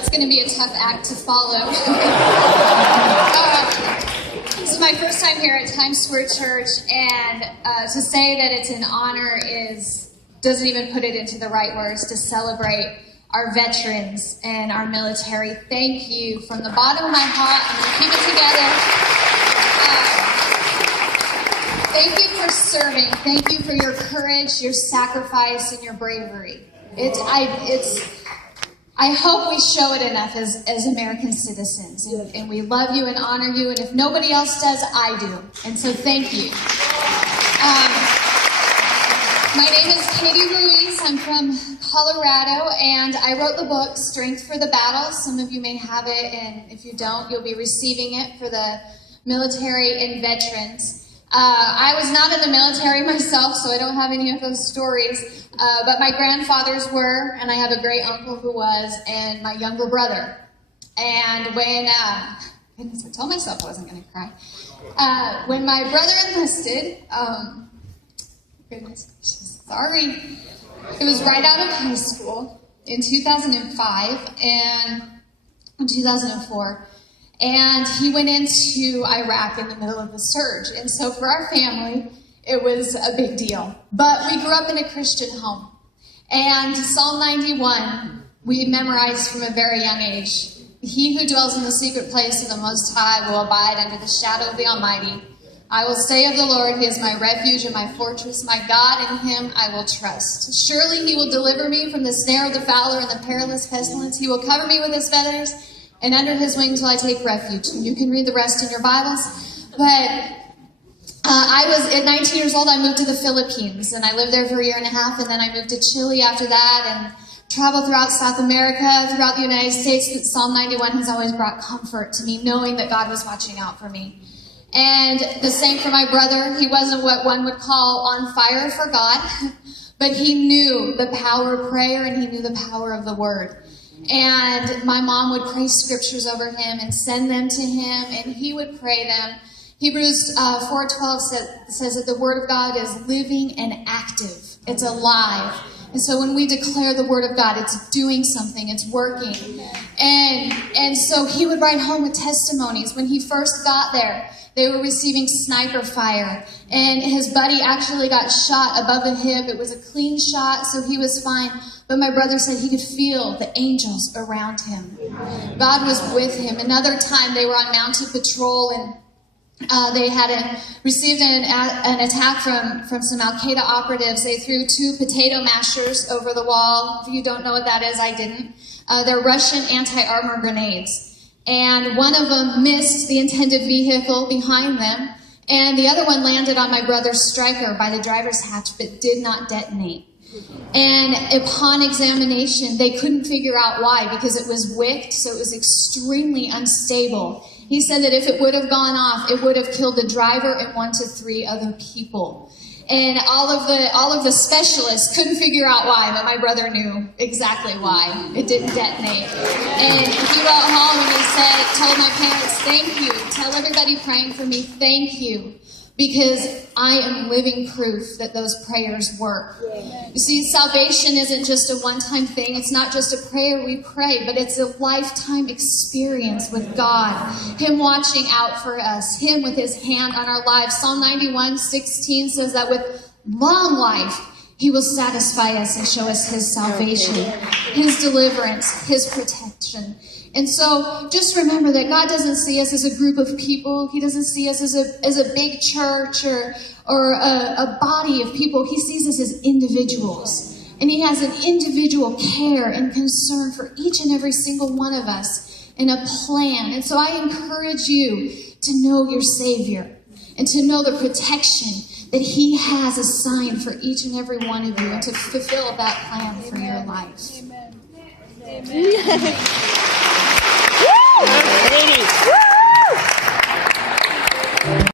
It's going to be a tough act to follow. This is my first time here at Times Square Church, and to say that it's an honor doesn't even put it into the right words, to celebrate our veterans and our military. Thank you from the bottom of my heart. I'm going to keep it together. Thank you for serving. Thank you for your courage, your sacrifice, and your bravery. I hope we show it enough as American citizens, and we love you and honor you, and if nobody else does, I do. And so thank you. My name is Katie Ruiz. I'm from Colorado, and I wrote the book, Strength for the Battle. Some of you may have it, and if you don't, you'll be receiving it for the military and veterans. I was not in the military myself, so I don't have any of those stories, but my grandfathers were, and I have a great uncle who was, and my younger brother. And when, goodness, I told myself I wasn't going to cry. When my brother enlisted, goodness, sorry, it was right out of high school in 2005 and in 2004. And he went into Iraq in the middle of the surge. And so for our family, it was a big deal. But we grew up in a Christian home. And Psalm 91, we memorized from a very young age. He who dwells in the secret place of the Most High will abide under the shadow of the Almighty. I will say of the Lord, He is my refuge and my fortress, my God, in Him I will trust. Surely He will deliver me from the snare of the fowler and the perilous pestilence. He will cover me with His feathers, and under His wings will I take refuge. You can read the rest in your Bibles. But at 19 years old, I moved to the Philippines, and I lived there for a year and a half, and then I moved to Chile after that, and traveled throughout South America, throughout the United States. Psalm 91 has always brought comfort to me, knowing that God was watching out for me. And the same for my brother. He wasn't what one would call on fire for God, but he knew the power of prayer, and he knew the power of the Word. And my mom would pray scriptures over him and send them to him, and he would pray them. Hebrews 4:12 says that the Word of God is living and active. It's alive. And so when we declare the Word of God, it's doing something, it's working. And so he would write home with testimonies. When he first got there, they were receiving sniper fire, and his buddy actually got shot above the hip. It was a clean shot, so he was fine. But my brother said he could feel the angels around him. God was with him. Another time they were on mounted patrol, and they had received an attack from some Al-Qaeda operatives. They threw 2 potato mashers over the wall. If you don't know what that is, I didn't. They're Russian anti-armor grenades. And one of them missed the intended vehicle behind them, and the other one landed on my brother's striker by the driver's hatch, but did not detonate. And upon examination, they couldn't figure out why, because it was wicked, so it was extremely unstable. He said that if it would have gone off, it would have killed the driver and 1 to 3 other people. And all of the specialists couldn't figure out why, but my brother knew exactly why. It didn't detonate. And he wrote home and he told my parents, thank you. Tell everybody praying for me, thank you. Because I am living proof that those prayers work. You see, salvation isn't just a one-time thing. It's not just a prayer we pray, but it's a lifetime experience with God. Him watching out for us. Him with His hand on our lives. Psalm 91:16 says that with long life, He will satisfy us and show us His salvation, His deliverance, His protection. And so just remember that God doesn't see us as a group of people. He doesn't see us as a big church or a body of people. He sees us as individuals. And He has an individual care and concern for each and every single one of us and a plan. And so I encourage you to know your Savior and to know the protection that He has assigned for each and every one of you, and to fulfill that plan for your life. Amen. Amen. Woo! Ladies. Woo!